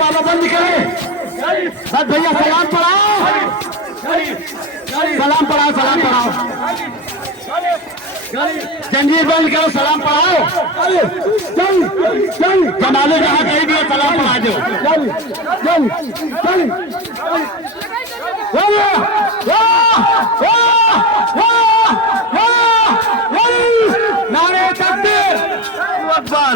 बाबा बंद करें बस भैया सलाम पढ़ाओ सलाम पढ़ाओ सलाम पढ़ाओ जंजीर बंद करो सलाम पढ़ाओ कमाले जहाँ कहीं भी सलाम पढ़ा दो नारे तकबीर अकबर